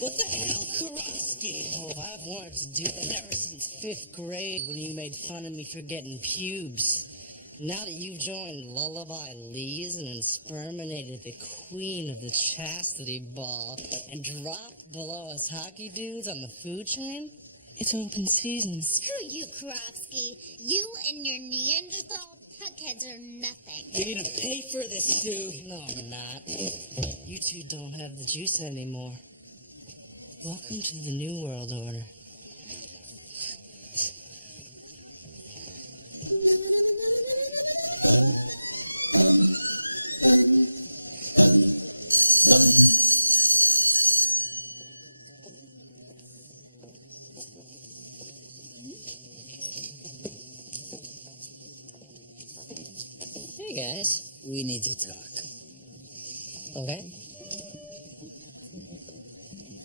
What the hell, Karofsky? Oh, I've wanted to do that ever since 5th grade when you made fun of me for getting pubes. Now that you've joined Lullaby Lees and exterminated the queen of the chastity ball and dropped below us hockey dudes on the food chain, it's open season. Screw you, Karofsky. You and your Neanderthal puckheads are nothing. You're gonna pay for this, dude. No, I'm not. You two don't have the juice anymore. Welcome to the New World Order. Hey guys, We need to talk. okay?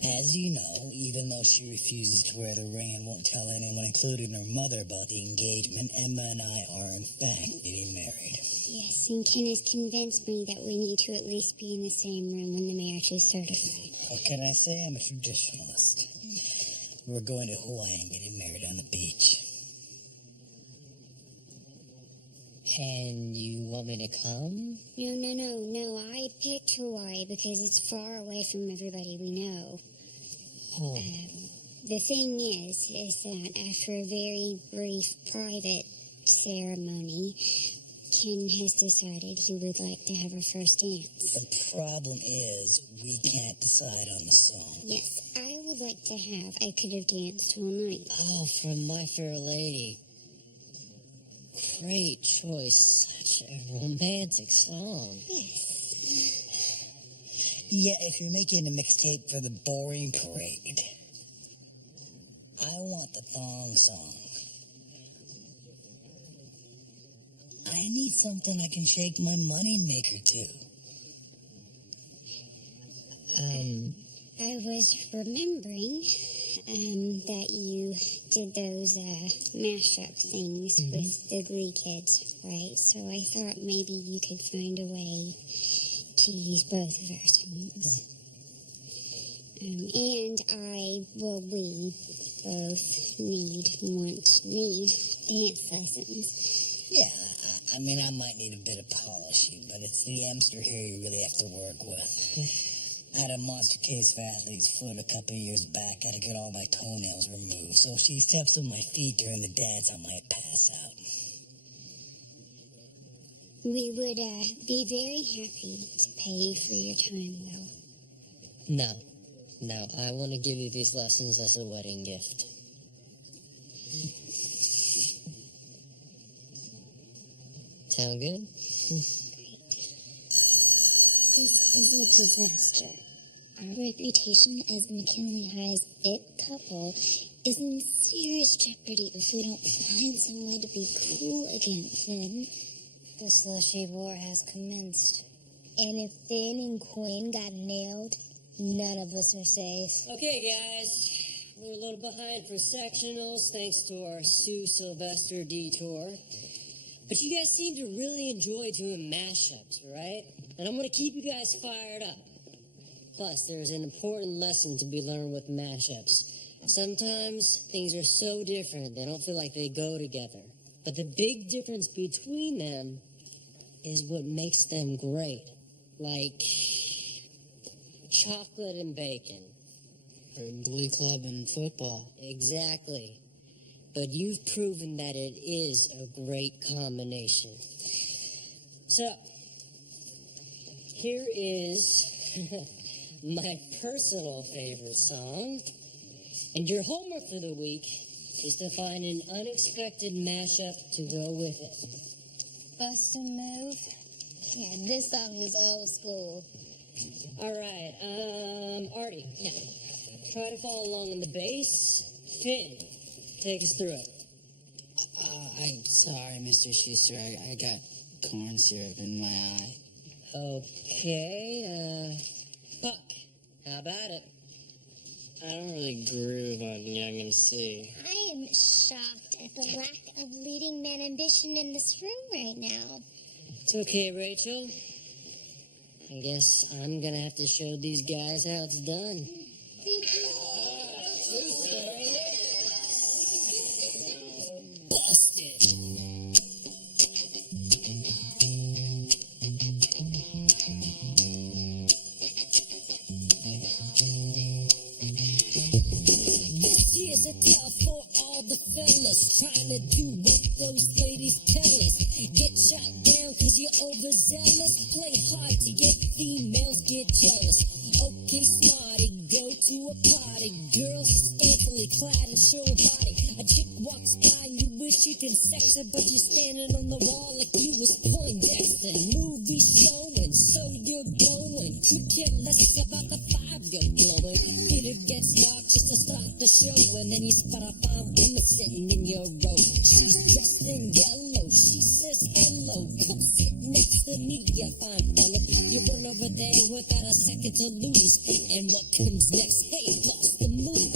As you know, even though she refuses to wear the ring and won't tell anyone, including her mother, about the engagement, Emma and I are in fact getting married. Yes, and Ken has convinced me that we need to at least be in the same room when the marriage is certified. What can I say? I'm a traditionalist. We're going to Hawaii and getting married on the beach. And you want me to come? No. I picked Hawaii because it's far away from everybody we know. Oh. The thing is that after a very brief private ceremony, Ken has decided he would like to have our first dance. The problem is, we can't decide on the song. Yes, I would like to have I Could Have Danced All Night. Oh, from My Fair Lady. Great choice. Such a romantic song. Yes. Yeah, if you're making a mixtape for the boring parade, I want the thong song. I need something I can shake my money maker to. I was remembering that you did those mashup things with the Glee kids, right? So I thought maybe you could find a way to use both of our songs. And we both need dance lessons. Yeah, I mean, I might need a bit of polishing, but it's the hamster hair you really have to work with. I had a monster case of athlete's foot a couple of years back. I had to get all my toenails removed. So if she steps on my feet during the dance, I might pass out. We would be very happy to pay for your time, though. No, I want to give you these lessons as a wedding gift. Sound good? This is a disaster. Our reputation as McKinley High's it couple is in serious jeopardy if we don't find some way to be cool again, Finn. The slushy war has commenced. And if Finn and Quinn got nailed, none of us are safe. Okay, guys. We're a little behind for sectionals thanks to our Sue Sylvester detour. But you guys seem to really enjoy doing mashups, right? And I'm going to keep you guys fired up. Plus, there's an important lesson to be learned with mashups. Sometimes things are so different, they don't feel like they go together. But the big difference between them is what makes them great. Like chocolate and bacon. Or Glee Club and football. Exactly. But you've proven that it is a great combination. So, here is my personal favorite song. And your homework for the week is to find an unexpected mashup to go with it. Bust a move? Yeah, this song is old school. All right, Artie. Alrighty, now, try to follow along in the bass. Finn, take us through it. I'm sorry, Mr. Schuster. I got corn syrup in my eye. Okay, Buck, how about it? I don't really groove on Young and C. I am shocked at the lack of leading man ambition in this room right now. It's okay, Rachel. I guess I'm gonna have to show these guys how it's done. Busted. This here's a tale for all the fellas trying to do what those ladies tell us. Get shot down cause you're overzealous. Play hard to get females, get jealous. Okay, smarty, go to a party. Girls scantily clad and show a body. A chick walks by and you wish you can sex her, but you're standing on the wall like you was Poindexter. Movie showing, so you're going. Could care less about the five you're blowing. Theater gets dark just to start the show, and then you spot a fine woman sitting in your row. She's dressed in yellow, she says hello. Come sit next to me, you fine fellow. You run over there without a second to lose. And what comes next? Hey, bust the move.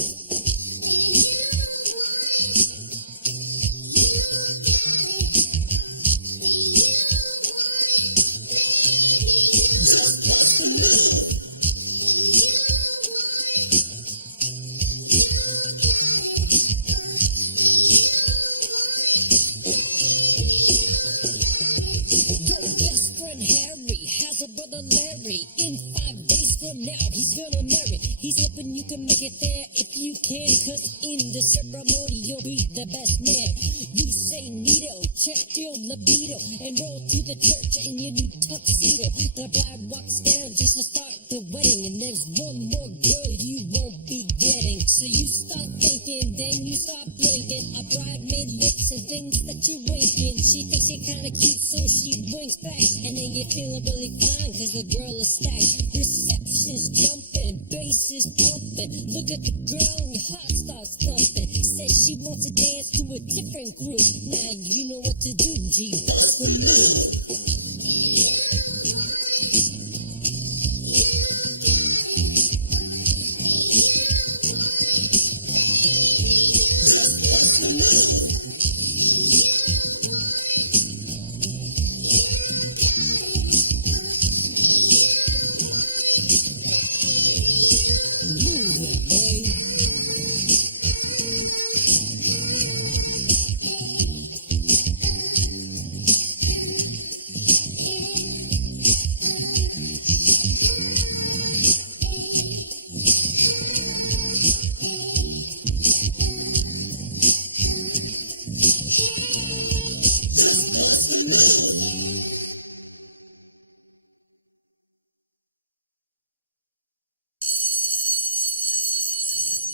Just bust the move. Your best friend Harry has a brother Larry. In 5 days from now, he's gonna marry. He's hoping you can make it there if you can, cause in the ceremony you'll be the best man. You say neato, check your libido, and roll to the church in your new tuxedo. The bride walks down just to start the wedding, and there's one more girl you won't be getting. So you start thinking, then you start blinking. A bridesmaid looks and thinks that you're winking. She thinks you're kinda cute, so she winks back, and then you're feeling really fine cause the girl is stacked. Reception's jumping, bass is pumping. Look at the girl and your heart starts thumping. Says she wants to dance to a different group. Now you know what to do, G. Bust the move.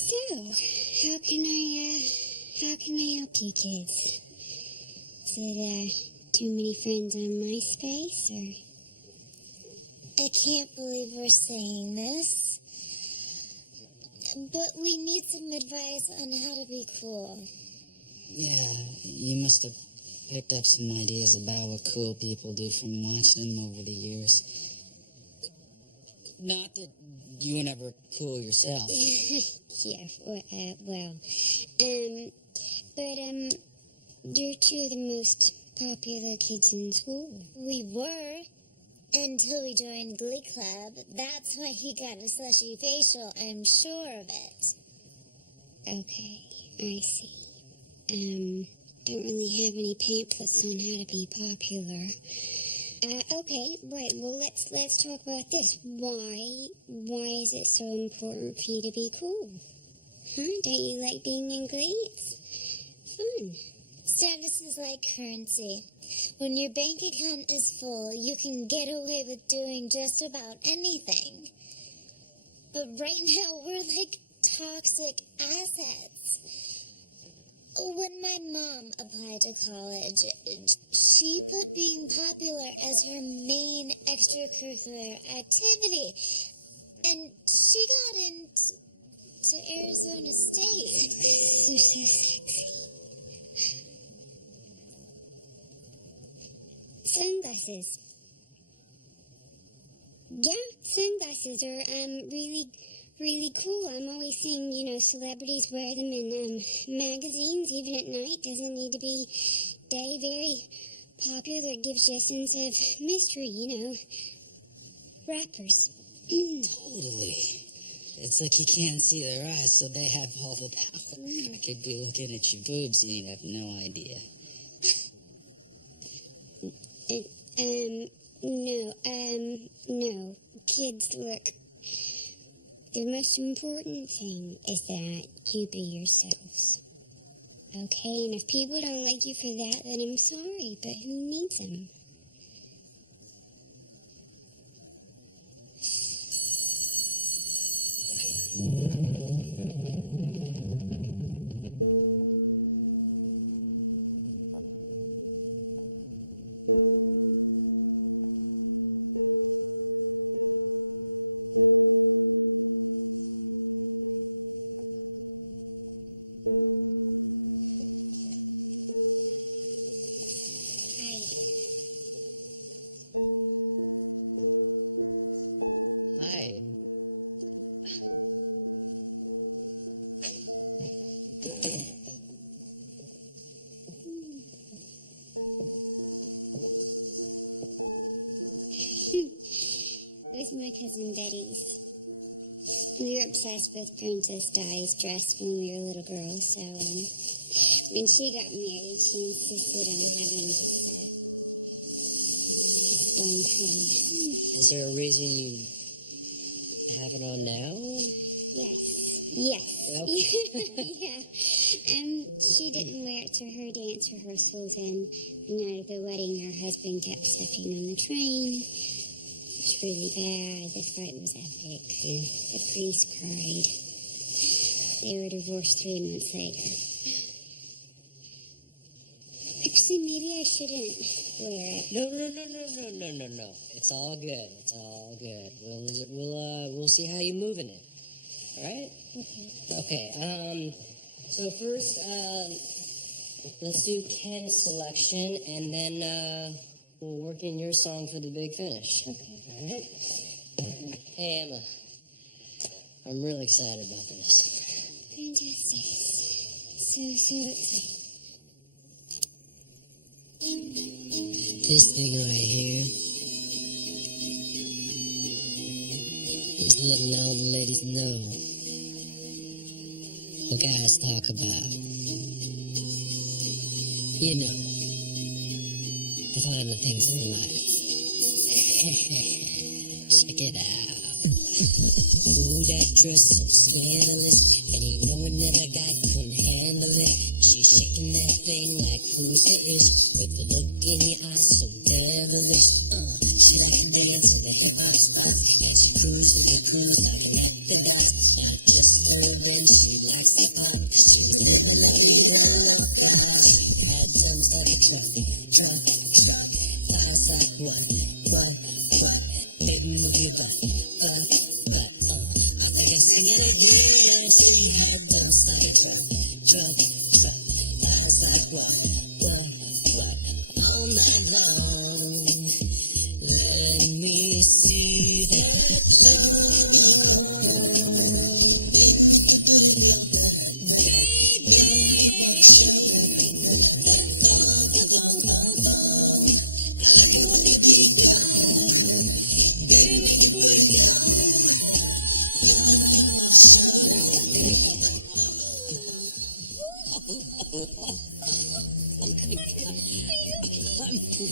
So, how can I help you kids? Is it, too many friends on MySpace, or? I can't believe we're saying this, but we need some advice on how to be cool. Yeah, you must have picked up some ideas about what cool people do from watching them over the years. Not that you were never cool yourself. Yeah, you're two of the most popular kids in school. We were, until we joined Glee Club. That's why he got a slushy facial, I'm sure of it. Okay, I see. Don't really have any pamphlets on how to be popular. Okay, right, well, let's talk about this. Why is it so important for you to be cool? Huh? Don't you like being in Glee? It's fun. Status is like currency. When your bank account is full, you can get away with doing just about anything. But right now, we're like toxic assets. When my mom applied to college, she put being popular as her main extracurricular activity. And she got in his own estate. So sexy. Sunglasses. Yeah, sunglasses are really, really cool. I'm always seeing, celebrities wear them in magazines, even at night. Doesn't need to be day. Very popular. It gives you a sense of mystery, Rappers. Totally. It's like you can't see their eyes, so they have all the power. I could be looking at your boobs and you'd have no idea. No. Kids, look. The most important thing is that you be yourselves. Okay, and if people don't like you for that, then I'm sorry, but who needs them? Hi. With my cousin Betty's. We were obsessed with Princess Di's dress when we were little girls, so when she got married, she insisted on having one thing. Is there a reason you have it on now? Yes. Yep. Yeah. She didn't wear it to her dance rehearsals, and the night of the wedding, her husband kept stepping on the train. It was really bad. The fight was epic. The priest cried. They were divorced 3 months later. Actually, maybe I shouldn't wear it. No. It's all good. It's all good. We'll see how you move in it. All right? Okay. So first, let's do Ken's selection, and then we'll work in your song for the big finish. Okay. All right? Hey, Emma. I'm really excited about this. Fantastic. So excited. This thing right here is letting all the ladies know what guys talk about. You know, the finer things in life. Check it out. Ooh, that dress so scandalous, and ain't knowing that a guy couldn't handle it. She's shaking that thing like who's the ish, with the look in the eyes so devilish. She like to dance in the hip hop spots, and she cruise to the cruise like connect the dots. And I just heard when she likes that pop, she was living like a little love guy. She had drums like a truck, thighs like what, baby move your butt. I think I sing it again. She had drums like a truck, thighs like what, all night long. Let me see that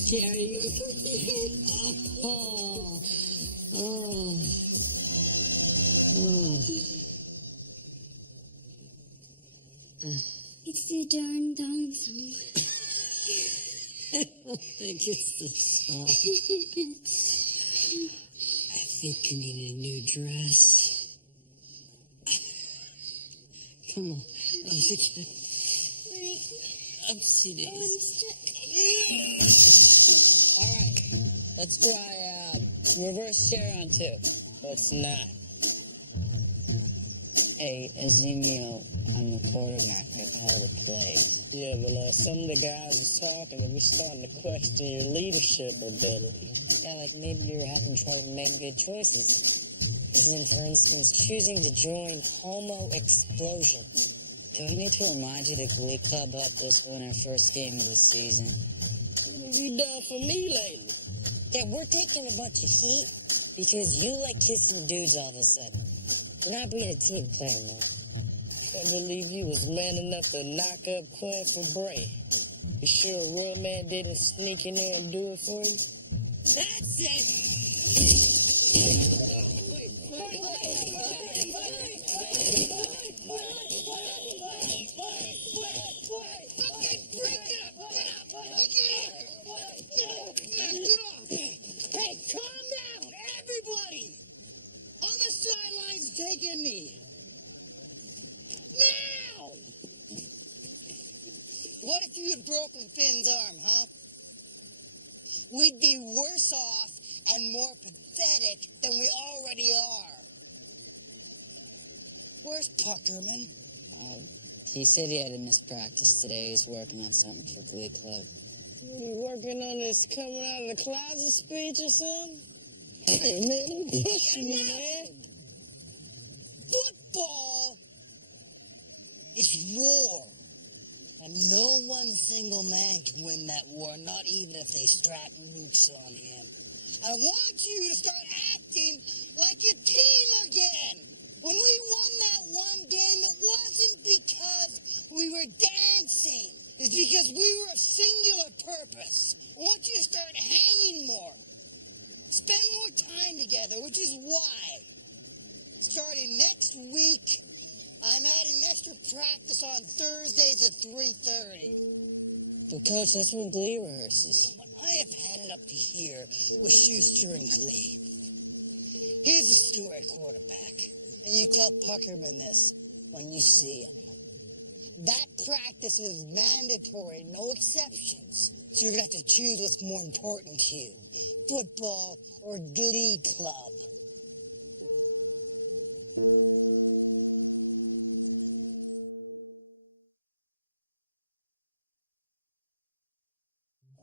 Carrie. It's the darn thong song. I don't think it's the song. I think you need a new dress. Come on. I'm serious. All right, let's try reverse chair on 2. Let's not. Hey, Azimio, I'm the quarterback that called the plays. Yeah, well, some of the guys was talking and we're starting to question your leadership ability. Yeah, like maybe you're having trouble making good choices. As in, for instance, choosing to join Homo Explosion. Do we need to remind you that Glee Club helped us win our first game of the season? What have you done for me lately? Yeah, we're taking a bunch of heat because you like kissing dudes all of a sudden. You're not being a team player, man. I believe you was man enough to knock up Quinn for Bray. You sure a real man didn't sneak in there and do it for you? That's it! Hey, calm down, everybody! On the sidelines, take a knee. Now! What if you had broken Finn's arm, huh? We'd be worse off and more pathetic than we already are. Where's Puckerman? He said he had to miss practice today. He's working on something for Glee Club. You working on this coming out of the closet speech or something? Hey, man, don't push me, man. Football is war. And no one single man can win that war, not even if they strap nukes on him. I want you to start acting like a team again. When we won that one game, it wasn't because we were dancing. It's because we were of singular purpose. I want you to start hanging more. Spend more time together, which is why, starting next week, I'm adding extra practice on Thursdays at 3:30. Well, Coach, that's when Glee rehearses. I have had it up to here with Schuster and Glee. Here's the Stewart quarterback. And you tell Puckerman this when you see him. That practice is mandatory, no exceptions. So you're going to have to choose what's more important to you. Football or Glee Club.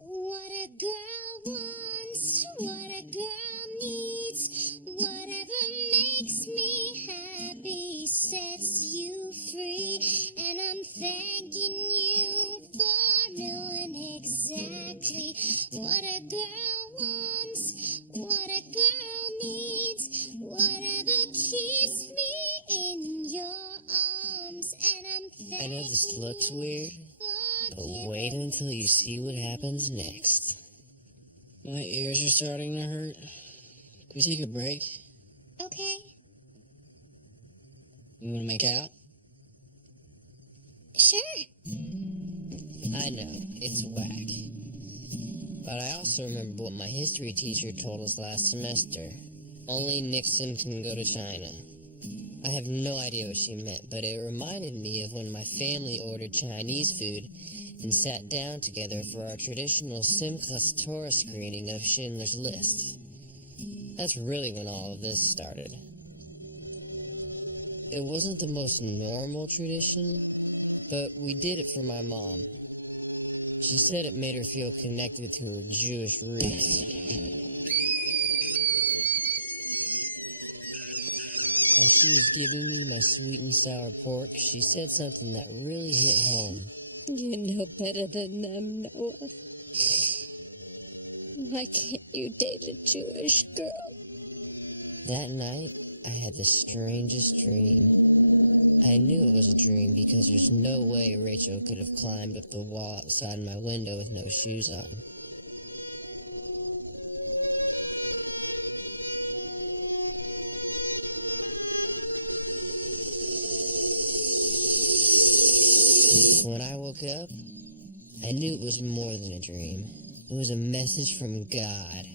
What a girl wants, what a girl needs, whatever makes me happy sets you free. And I'm thanking you for knowing exactly what a girl wants, what a girl needs, whatever keeps me in your arms. And I'm I know this thanking looks you weird, for but giving wait until you see what happens next. My ears are starting to hurt. Can we take a break? Okay. You want to make out? Sure. I know, it's whack. But I also remember what my history teacher told us last semester. Only Nixon can go to China. I have no idea what she meant, but it reminded me of when my family ordered Chinese food and sat down together for our traditional Simchas Torah screening of Schindler's List. That's really when all of this started. It wasn't the most normal tradition, but we did it for my mom. She said it made her feel connected to her Jewish roots. As she was giving me my sweet and sour pork, she said something that really hit home. You know better than them, Noah. Why can't you date a Jewish girl? That night, I had the strangest dream. I knew it was a dream because there's no way Rachel could have climbed up the wall outside my window with no shoes on. When I woke up, I knew it was more than a dream. It was a message from God.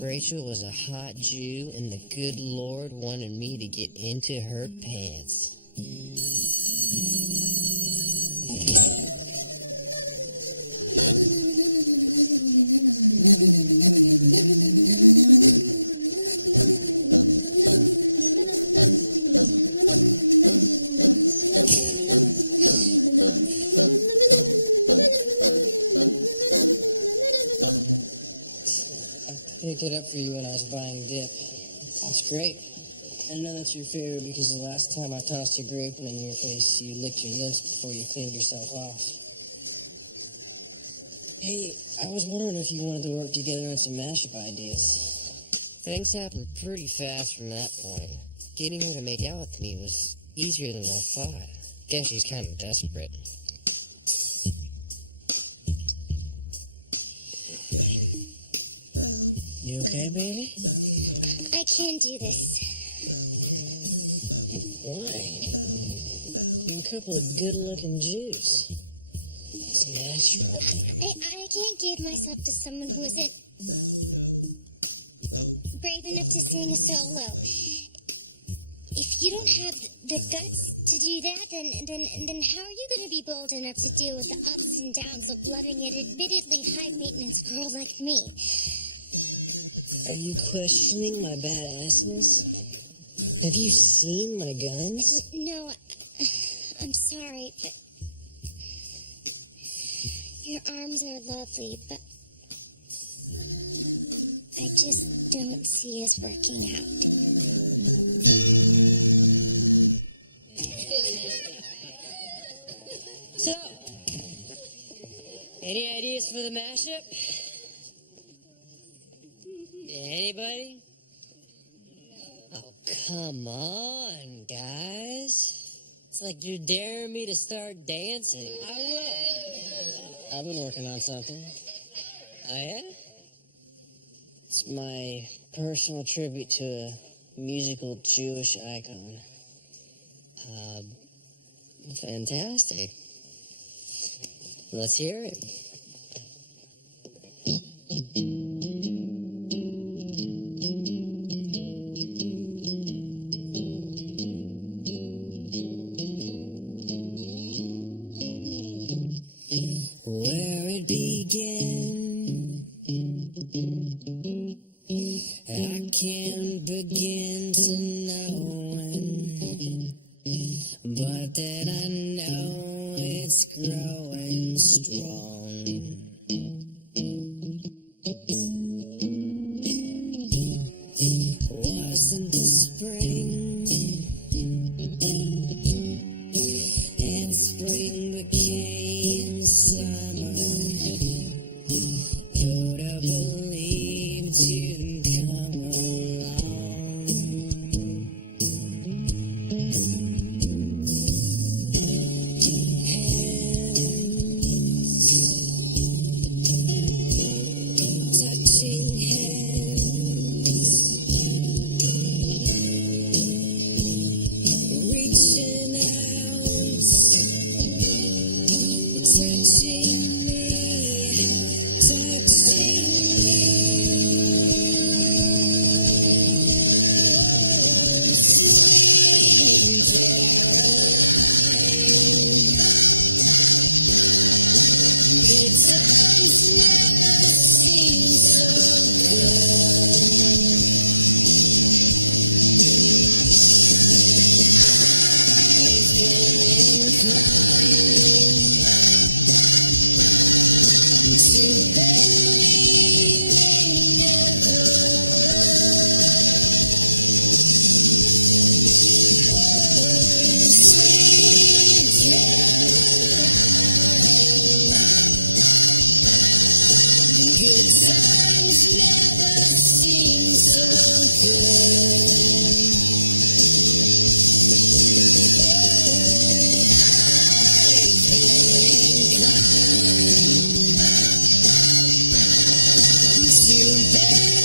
Rachel was a hot Jew, and the good Lord wanted me to get into her pants. picked it up for you when I was buying dip. It's great. I know that's your favorite because the last time I tossed a grape in your face, you licked your lips before you cleaned yourself off. Hey, I was wondering if you wanted to work together on some mashup ideas. Things happened pretty fast from that point. Getting her to make out with me was easier than I thought. Guess she's kind of desperate. You okay, baby? I can't do this. Why? You're a couple of good-looking Jews. It's natural. I can't give myself to someone who isn't brave enough to sing a solo. If you don't have the guts to do that, then how are you going to be bold enough to deal with the ups and downs of loving an admittedly high-maintenance girl like me? Are you questioning my badassness? Have you seen my guns? No, I'm sorry, but your arms are lovely, but I just don't see us working out. So, any ideas for the mashup? Anybody? Oh, come on, guys. It's like you're daring me to start dancing. I will. I've been working on something. Oh, yeah? It's my personal tribute to a musical Jewish icon. Fantastic. Let's hear it. Where it began, I can't begin to know when, but that I know it's growing strong. Wasn't the spring, and spring became summer. Who'd have believed you'd come along? Hands, touching hands, reaching out, touching me, touching you. Sweet good times never seem so good. I've been inclined to believe in love. Oh, sweet good times never seem so good. I've been inclined to believe in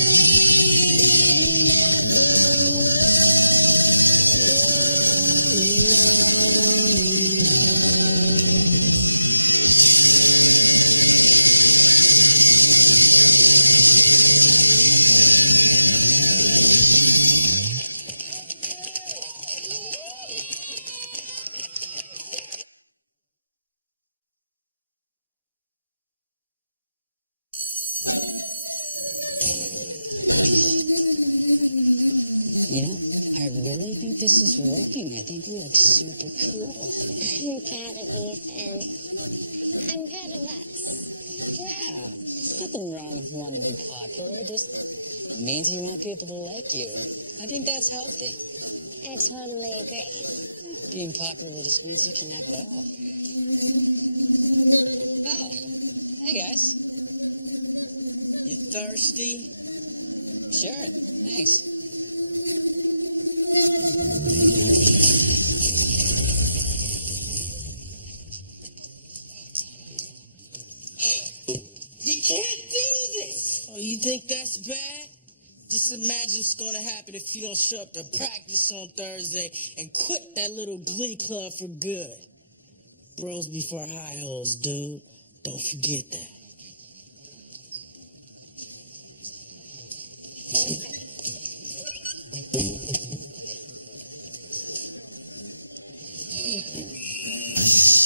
You know, I really think this is working. I think we look super cool. I'm proud of you, and I'm proud of us. Yeah, there's nothing wrong with wanting to be popular. Just It means you want people to like you. I think that's healthy. I totally agree. Being popular just means you can have it all. Oh, hey guys. You thirsty? Sure, thanks. You can't do this! Oh, you think that's bad? Just imagine what's gonna happen if you don't show up to practice on Thursday and quit that little Glee club for good. Bros before high holes, dude. Don't forget that.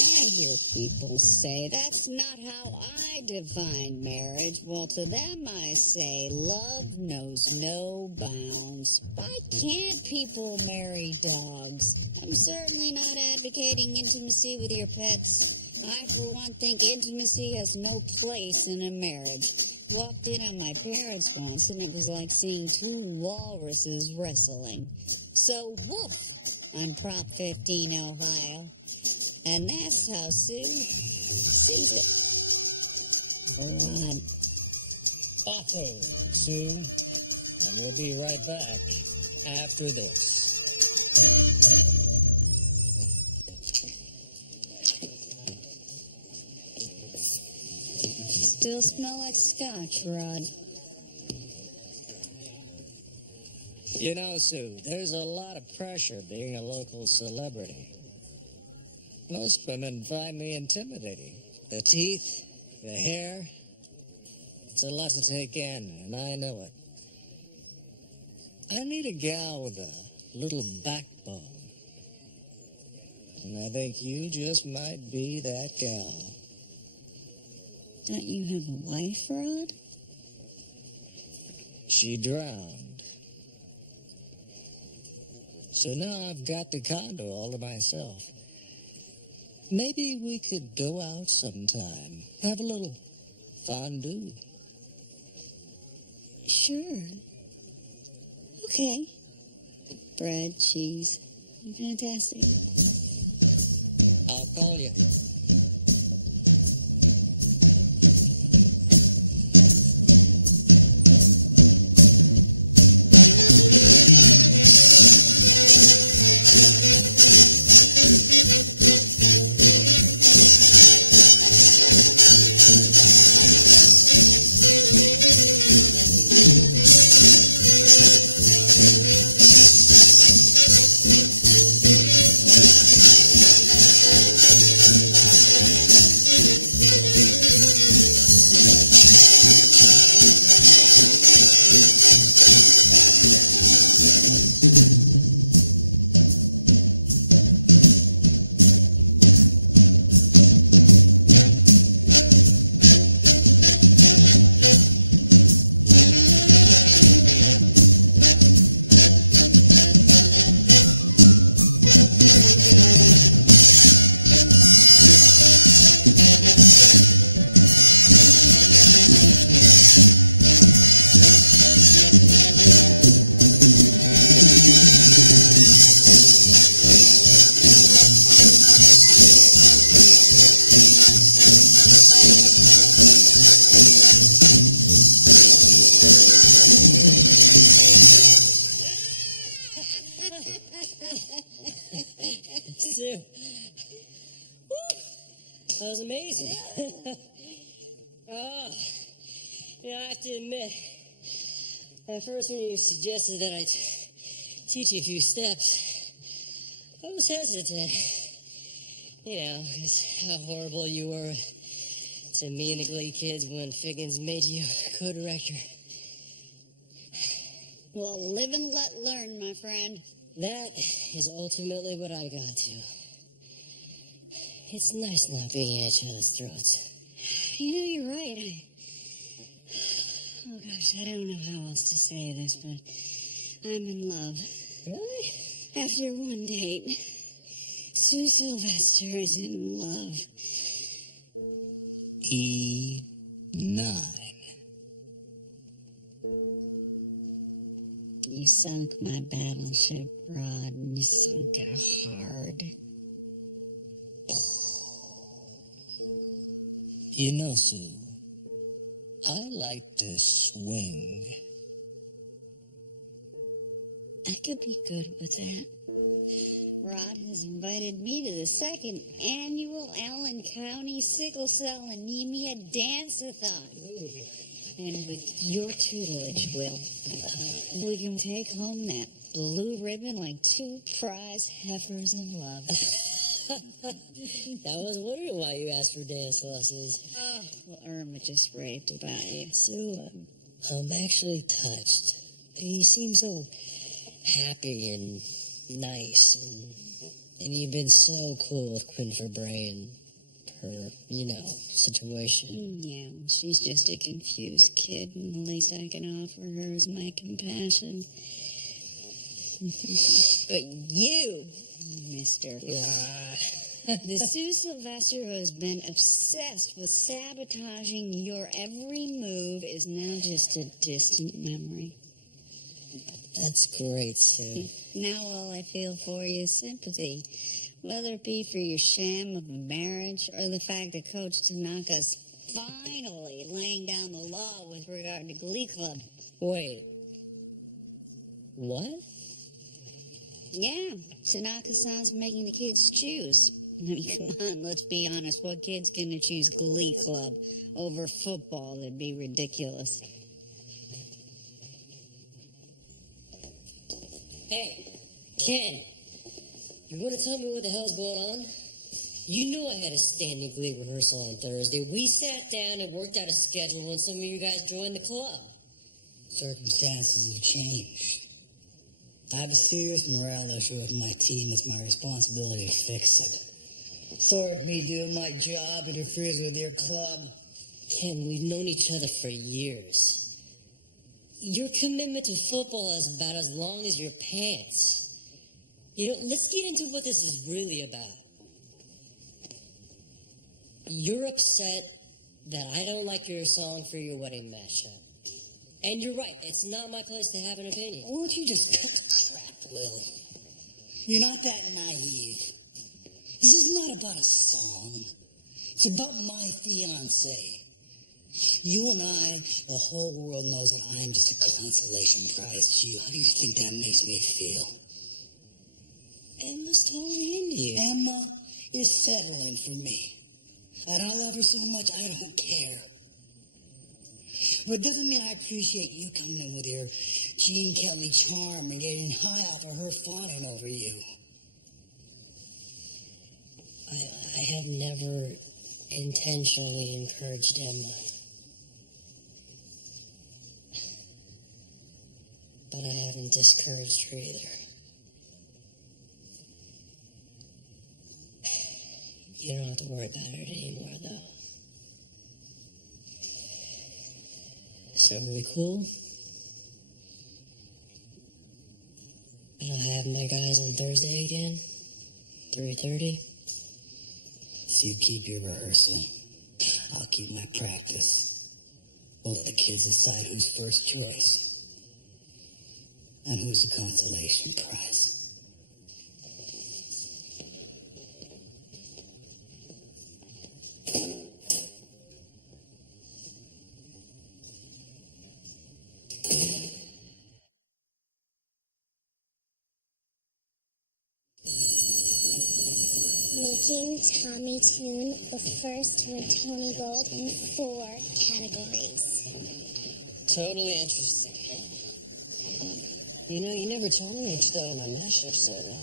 I hear people say that's not how I define marriage. Well, to them I say love knows no bounds. Why can't people marry dogs? I'm certainly not advocating intimacy with your pets. I, for one, think intimacy has no place in a marriage. Walked in on my parents once, and it was like seeing two walruses wrestling. So, woof, I'm Prop 15, Ohio. And that's how Sue sees it. Rod. Otto, Sue, and we'll be right back after this. Still smell like scotch, Rod. You know, Sue, there's a lot of pressure being a local celebrity. Most women find me intimidating. The teeth, the hair. It's a lot to take in, and I know it. I need a gal with a little backbone. And I think you just might be that gal. Don't you have a wife, Rod? She drowned. So now I've got the condo all to myself. Maybe we could go out sometime. Have a little fondue. Sure. Okay. Bread, cheese. Fantastic. I'll call you. Sue. Woo! That was amazing. Yeah, I have to admit, at first when you suggested that I teach you a few steps, I was hesitant. You know, 'cause how horrible you were to me and the Glee kids when Figgins made you co-director. Well, live and let learn, my friend. That is ultimately what I got to. It's nice not being at each other's throats. You know, you're right. Oh, gosh, I don't know how else to say this, but I'm in love. Really? After one date, Sue Sylvester is in love. E9. You sunk my battleship, Rod, and you sunk it hard. You know, Sue, I like to swing. I could be good with that. Rod has invited me to the second annual Allen County Sickle Cell Anemia Dance-a-thon. And with your tutelage, Will, we can take home that blue ribbon like two prize heifers in love. I was wondering why you asked for dance lessons. Well, Irma just raved about you. Sue, I'm actually touched. You seem so happy and nice, and you've been so cool with Quinn for Bray and her, situation. Yeah, well, she's just a confused kid, and the least I can offer her is my compassion. But you, mister, the Sue Sylvester who has been obsessed with sabotaging your every move is now just a distant memory. That's great, Sue. Now all I feel for you is sympathy, whether it be for your sham of a marriage or the fact that Coach Tanaka's finally laying down the law with regard to Glee Club. Wait. What? Yeah, Tanaka-san's making the kids choose. I mean, come on, let's be honest. What kid's gonna choose Glee Club over football? That'd be ridiculous. Hey, Ken, you want to tell me what the hell's going on? You knew I had a standing Glee rehearsal on Thursday. We sat down and worked out a schedule when some of you guys joined the club. Circumstances have changed. I have a serious morale issue with my team. It's my responsibility to fix it. Sorry if me doing my job interferes with your club. Ken, we've known each other for years. Your commitment to football is about as long as your pants. Let's get into what this is really about. You're upset that I don't like your song for your wedding mashup. And you're right, it's not my place to have an opinion. Why don't you just cut the crap, Will? You're not that naive. This is not about a song. It's about my fiancé. You and I, the whole world knows that I am just a consolation prize to you. How do you think that makes me feel? Emma's totally into you. Emma is settling for me. And I love her so much, I don't care. But it doesn't mean I appreciate you coming in with your Gene Kelly charm and getting high off of her fawning over you. I have never intentionally encouraged Emma. But I haven't discouraged her either. You don't have to worry about it anymore, though. So are we cool? And I'll have my guys on Thursday again? 3:30? So you keep your rehearsal. I'll keep my practice. We'll let the kids decide who's first choice. And who's the consolation prize. Making Tommy Tune the first to win Tony Gold in 4 categories. Totally interesting. You never told me what you thought of my mashup solo.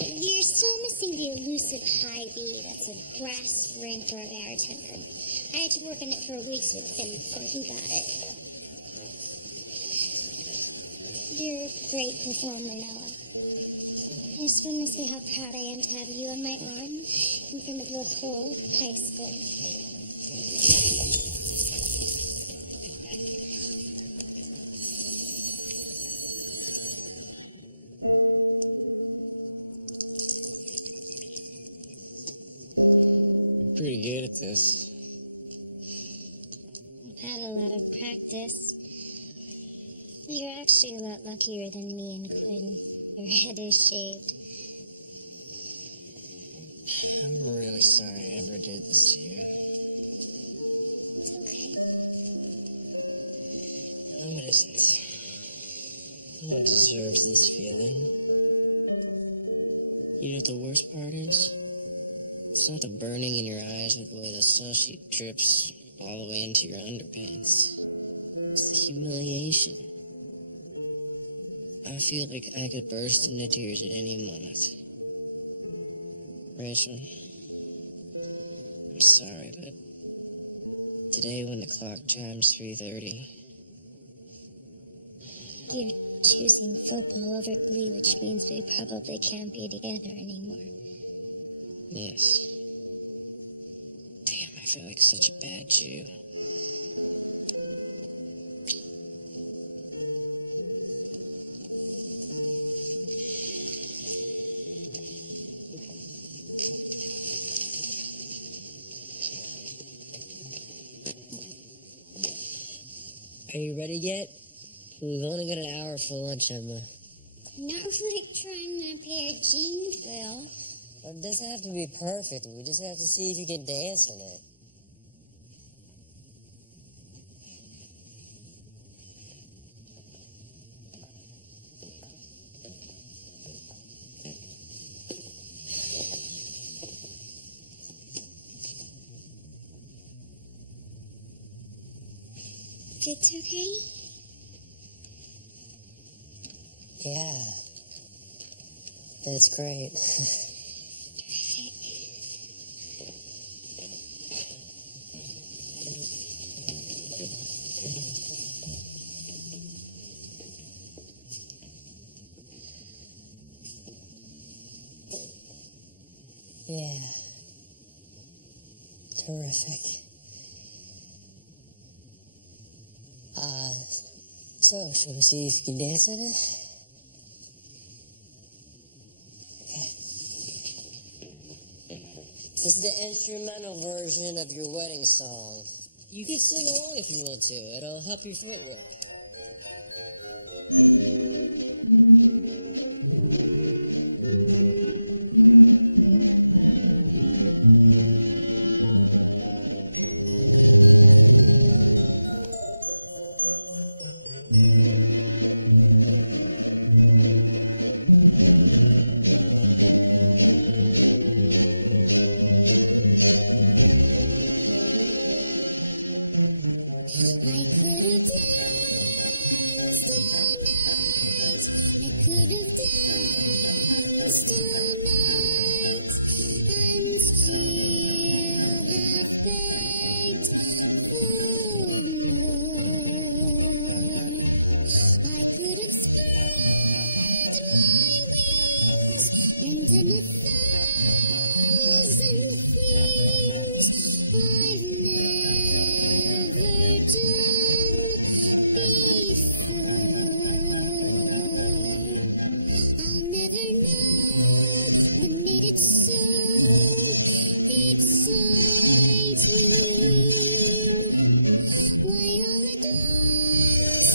You're still missing the elusive high B. That's a brass ring for a bartender. I had to work on it for weeks with him before he got it. You're a great performer, Noah. I just want to say how proud I am to have you on my arm in front of the whole high school. Pretty good at this. I've had a lot of practice. You're actually a lot luckier than me and Quinn. Your head is shaved. I'm really sorry I ever did this to you. It's okay. No, it isn't. No one deserves this feeling. You know what the worst part is? It's not the burning in your eyes or the way the sauce drips all the way into your underpants. It's the humiliation. I feel like I could burst into tears at any moment. Rachel, I'm sorry, but today when the clock chimes 3:30, You're choosing football over Glee, which means we probably can't be together anymore. yes. Damn, I feel like such a bad Jew. Are you ready yet? We've only got an hour for lunch, Emma. Not like trying on a pair of jeans, Bill. It doesn't have to be perfect. We just have to see if you can dance in it. It's okay? Yeah. That's great. Yeah. Terrific. So, shall we see if you can dance in it? Okay. This is the instrumental version of your wedding song. You can sing along if you want to. It'll help your footwork. I could have danced all night. I could have danced all night and still have begged for more. I could have spread my wings and done 1,000 things I've never done before. I'll never know what made it so exciting. Why all at once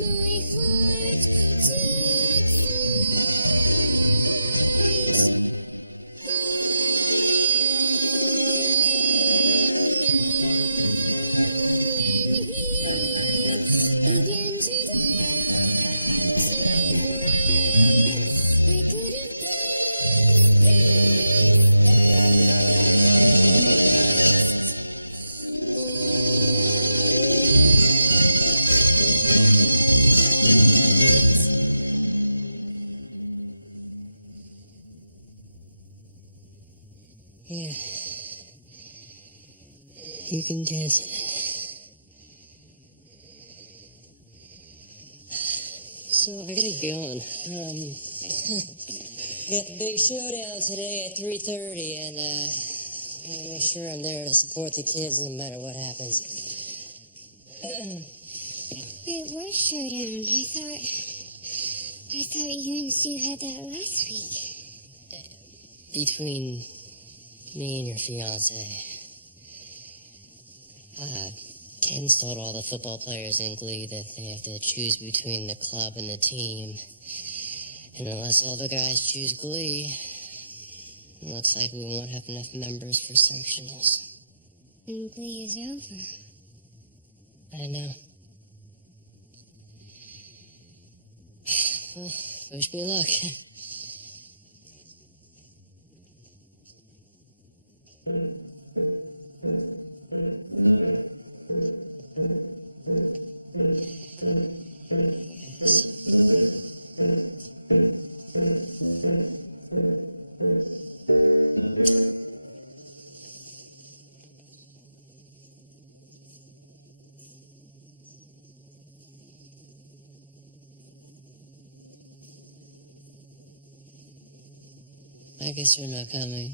my heart took flight. Began to dance with me. I could have Yeah. You can dance in it. So I gotta get going. Got the big showdown today at 3:30, and I'm gonna make sure I'm there to support the kids no matter what happens. It was showdown. I thought you and Sue had that last week. Between me and your fiance, Ken's told all the football players in Glee that they have to choose between the club and the team. And unless all the guys choose Glee, it looks like we won't have enough members for sectionals. And Glee is over. I know. Well, wish me luck. I guess you're not coming.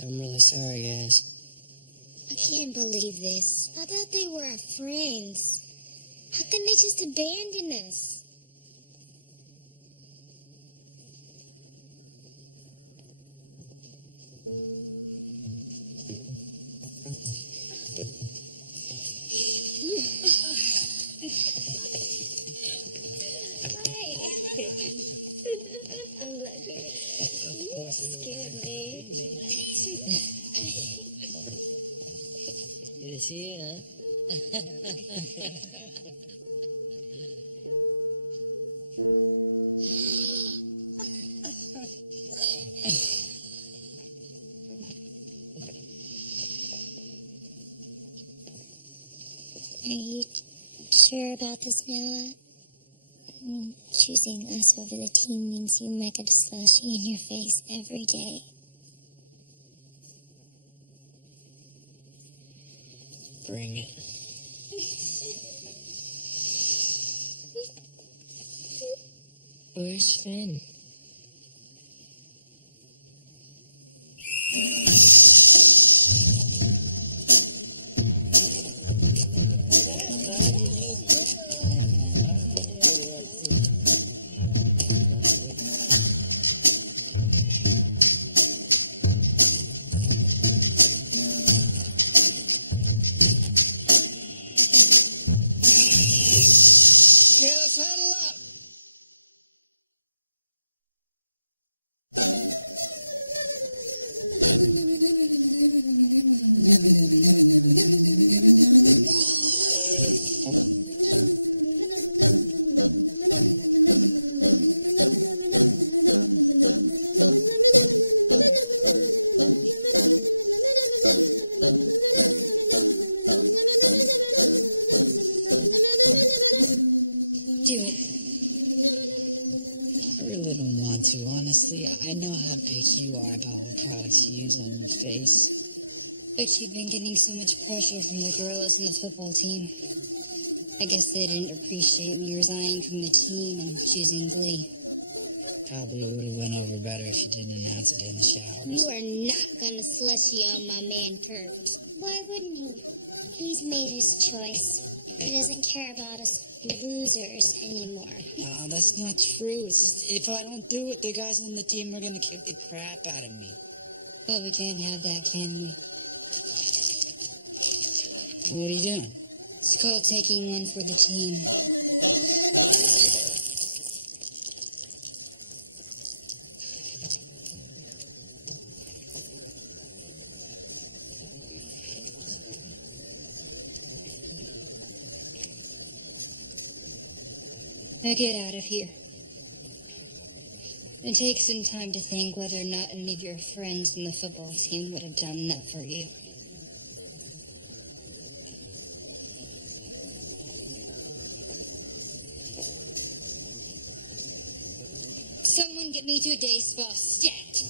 I'm really sorry, guys. I can't believe this. I thought they were our friends. How can they just abandon us? I'm glad you scared me. Good to see you, huh? Are you sure about this, Noah? Choosing us over the team means you might get a slushy in your face every day. Bring it. Where's Finn? Yeah, let's huddle up. Do it. I really don't want to, honestly. I know how picky you are about what products you use on your face. But you've been getting so much pressure from the gorillas and the football team. I guess they didn't appreciate me resigning from the team and choosing Glee. Probably would have went over better if you didn't announce it in the showers. You are not gonna slushy on my man Kurt. Why wouldn't he? He's made his choice. He doesn't care about us losers anymore. That's not true. It's just, if I don't do it, the guys on the team are gonna kick the crap out of me. But we can't have that, can we? What are you doing? It's called taking one for the team. Now get out of here. And take some time to think whether or not any of your friends on the football team would have done that for you. Someone get me to a day spa stat.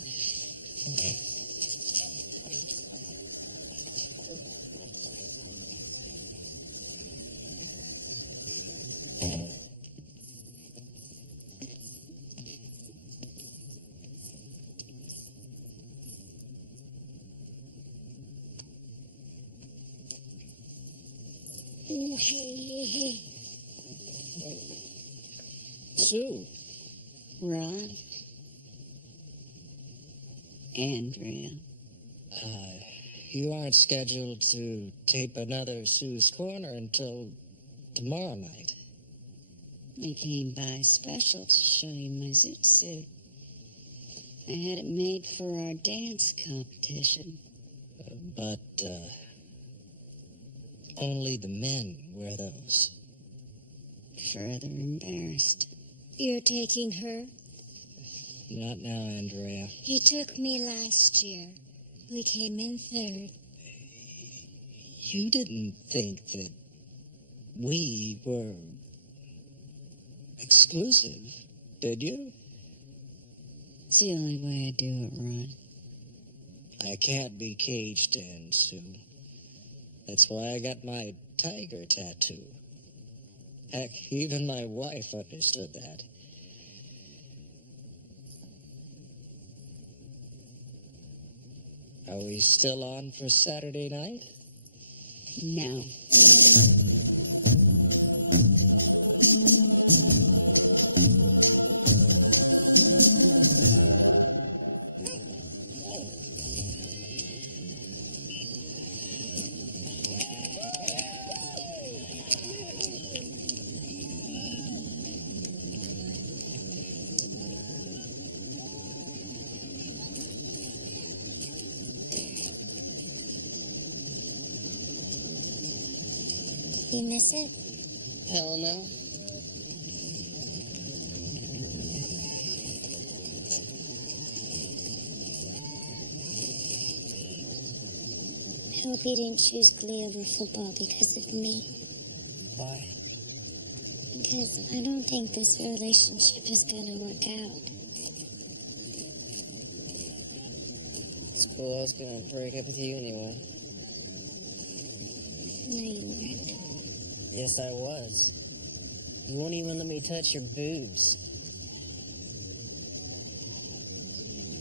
Sue. Ron. Andrea. you aren't scheduled to tape another Sue's Corner until tomorrow night. I came by special to show you my zoot suit. I had it made for our dance competition. But only the men wear those. Further embarrassed. You're taking her? Not now, Andrea. He took me last year. We came in third. You didn't think that we were exclusive, did you? It's the only way I do it, Ron. I can't be caged in, Sue. That's why I got my tiger tattoo. Heck, even my wife understood that. Are we still on for Saturday night? No. You miss it? Hell no. I hope you didn't choose Glee over football because of me. Why? Because I don't think this relationship is gonna work out. School, I was gonna break up with you anyway. No, you weren't. Yes, I was. You won't even let me touch your boobs.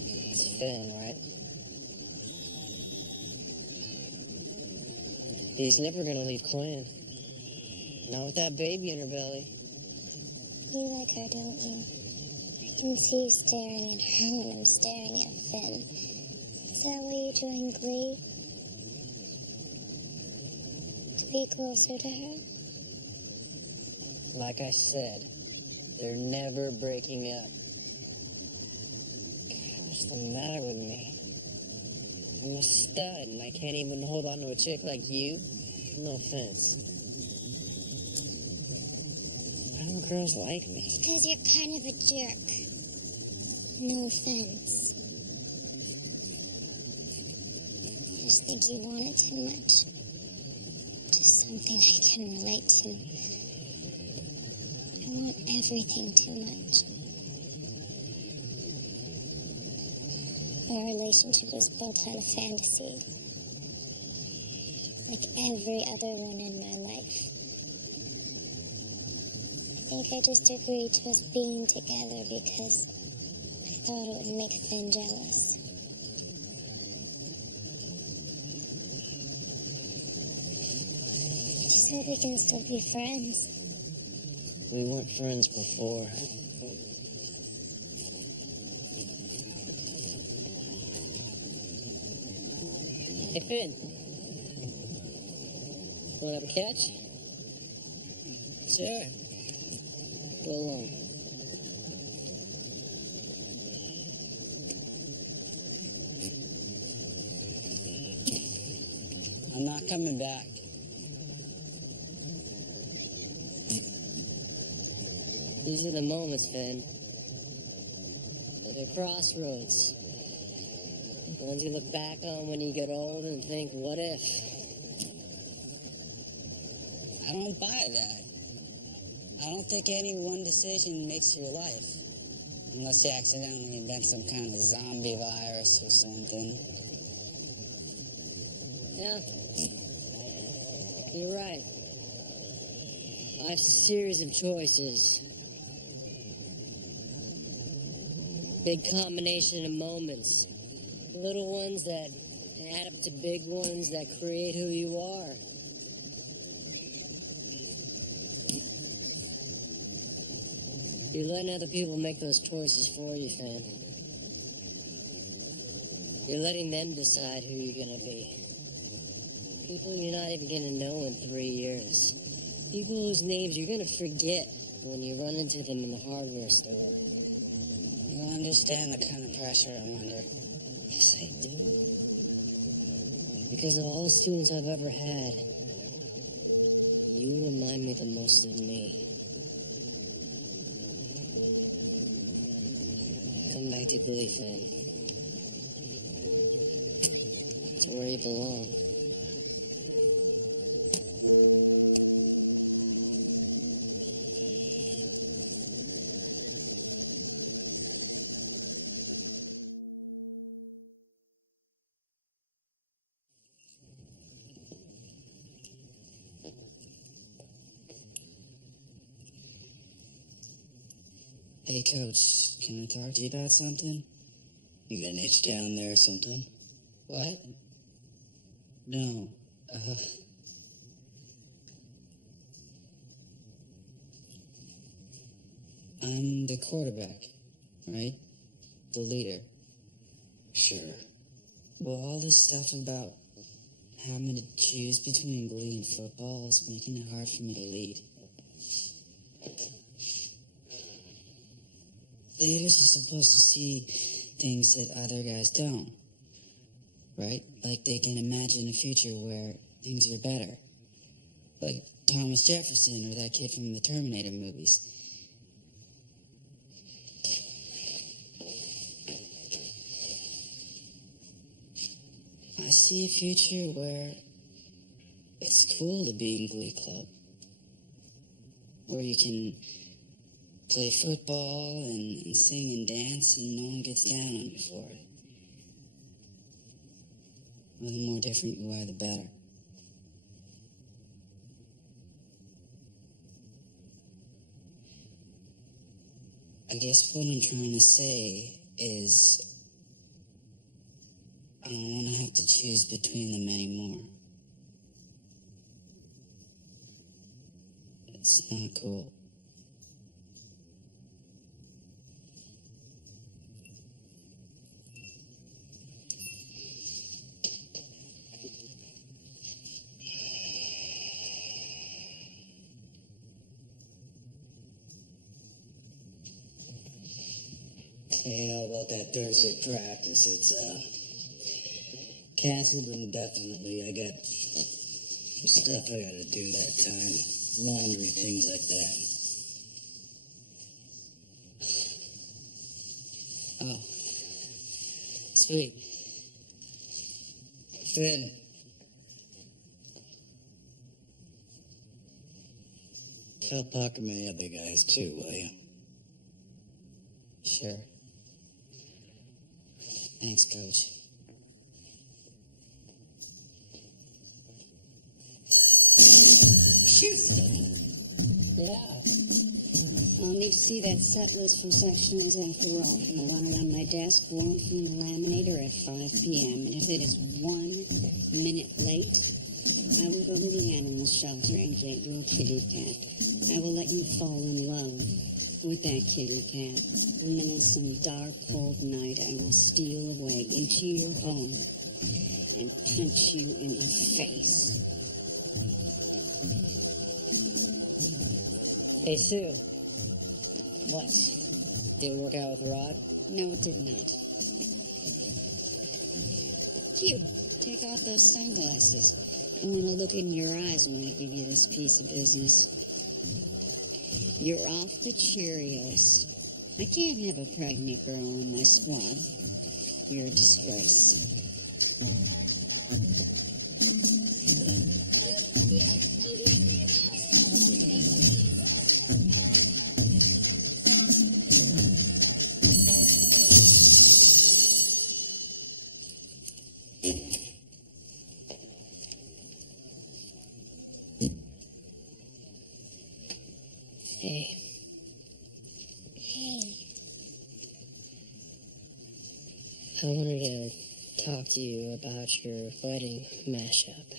It's Finn, right? He's never gonna leave Quinn. Not with that baby in her belly. You like her, don't you? I can see you staring at her when I'm staring at Finn. Is that why you joined Glee? To be closer to her? Like I said, they're never breaking up. God, what's the matter with me? I'm a stud and I can't even hold on to a chick like you. No offense. Why don't girls like me? Because you're kind of a jerk. No offense. I just think you want it too much. Just something I can relate to. I want everything too much. Our relationship was built on a fantasy. Like every other one in my life. I think I just agreed to us being together because I thought it would make Finn jealous. I just hope we can still be friends. We weren't friends before. Hey, Finn. Wanna have a catch? Sure. Go along. I'm not coming back. These are the moments, Finn. They're the crossroads. The ones you look back on when you get old and think, what if? I don't buy that. I don't think any one decision makes your life. Unless you accidentally invent some kind of zombie virus or something. Yeah. You're right. Life's a series of choices. Big combination of moments. Little ones that add up to big ones that create who you are. You're letting other people make those choices for you, Finn. You're letting them decide who you're gonna be. People you're not even gonna know in 3 years. People whose names you're gonna forget when you run into them in the hardware store. You understand the kind of pressure I'm under. Yes, I do. Because of all the students I've ever had, you remind me the most of me. Come back to Glee, Finn. It's where you belong. Hey, Coach, can I talk to you about something? You got an itch down there or something? What? No. I'm the quarterback, right? The leader. Sure. Well, all this stuff about having to choose between Glee and football is making it hard for me to lead. Leaders are supposed to see things that other guys don't, right? Like they can imagine a future where things are better. Like Thomas Jefferson or that kid from the Terminator movies. I see a future where it's cool to be in Glee Club. Where you can play football and sing and dance and no one gets down on you for it. Well, the more different you are, the better. I guess what I'm trying to say is I don't want to have to choose between them anymore. It's not cool. Hey, how about that Thursday practice? It's, canceled indefinitely. I got stuff I gotta do that time. Laundry, things like that. Oh. Sweet. Finn. Tell Puck and the other guys too, will you? Sure. Thanks, Coach. Yeah. I'll need to see that set list for sectionals after all. I want it on my desk, warm from the laminator at 5 p.m. And if it is 1 minute late, I will go to the animal shelter and get you a kitty cat. I will let you fall in love with that kitty cat. And then on some dark, cold night, I will steal away into your home and punch you in the face. Hey, Sue. What? Didn't work out with Rod? No, it did not. Here, take off those sunglasses. I want to look in your eyes when I give you this piece of business. You're off the Cheerios. I can't have a pregnant girl on my squad. You're a disgrace. Hey. Hey. I wanted to talk to you about your wedding mashup.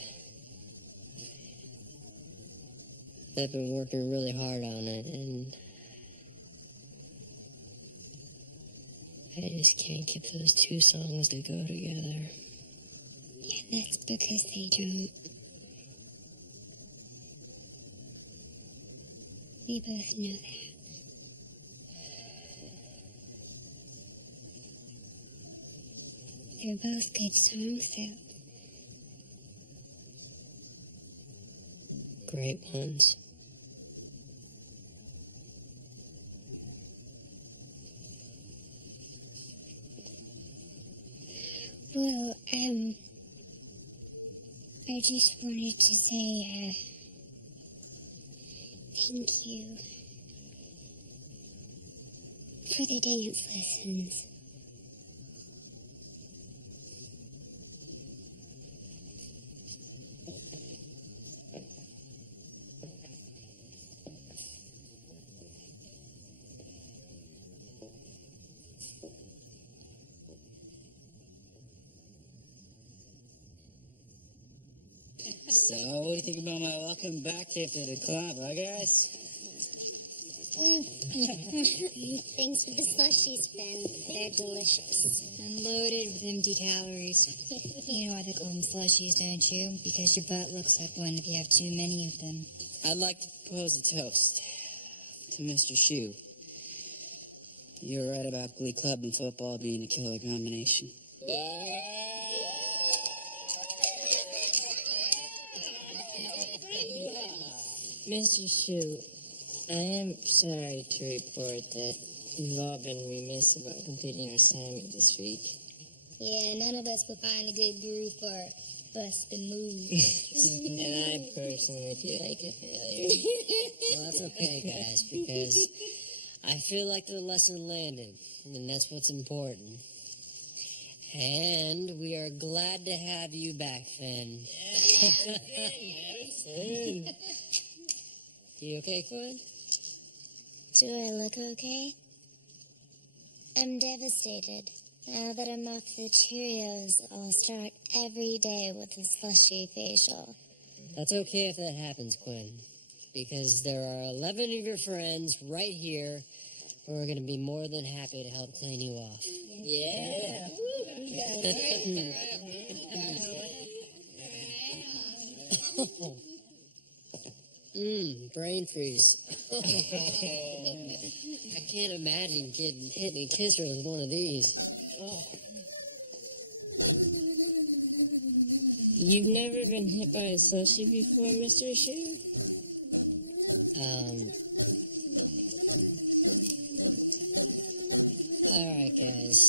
I've been working really hard on it, and I just can't get those two songs to go together. Yeah, that's because they don't. We both know that. They're both good songs, though. Great ones. Well, I just wanted to say, thank you for the dance lessons. So, what do you think about my welcome back tip to the club, huh, guys? Thanks for the slushies, Ben. They're delicious. I'm loaded with empty calories. You know why they call them slushies, don't you? Because your butt looks like one if you have too many of them. I'd like to propose a toast to Mr. Shu. You're right about Glee Club and football being a killer combination. Mr. Shu, I am sorry to report that we've all been remiss about completing our assignment this week. Yeah, none of us will find a good groove for bust a move. And I personally feel like a failure. Well, that's okay, guys, because I feel like the lesson landed, and that's what's important. And we are glad to have you back, Finn. You okay, Quinn? Do I look okay? I'm devastated. Now that I'm off the Cheerios, I'll start every day with a slushy facial. That's okay if that happens, Quinn, because there are 11 of your friends right here who are going to be more than happy to help clean you off. Yeah. Brain freeze. I can't imagine getting hit and kissed with one of these. You've never been hit by a slushie before, Mr. Shu? Alright, guys.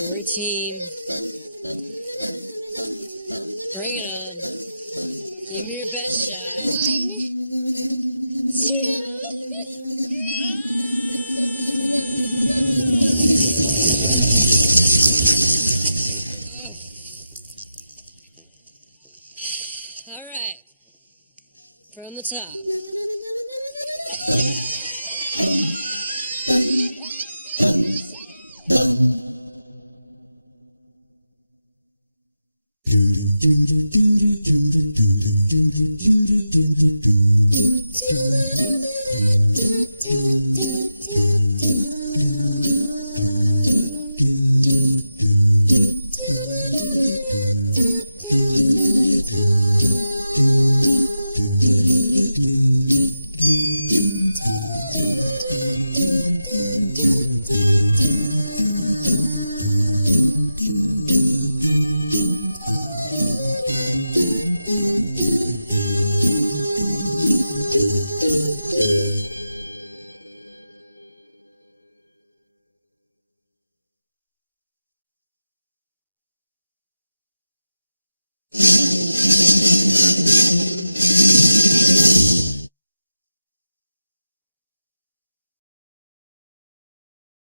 We're a team. Bring it on. Give me your best shot. 1, 2. Alright. From the top.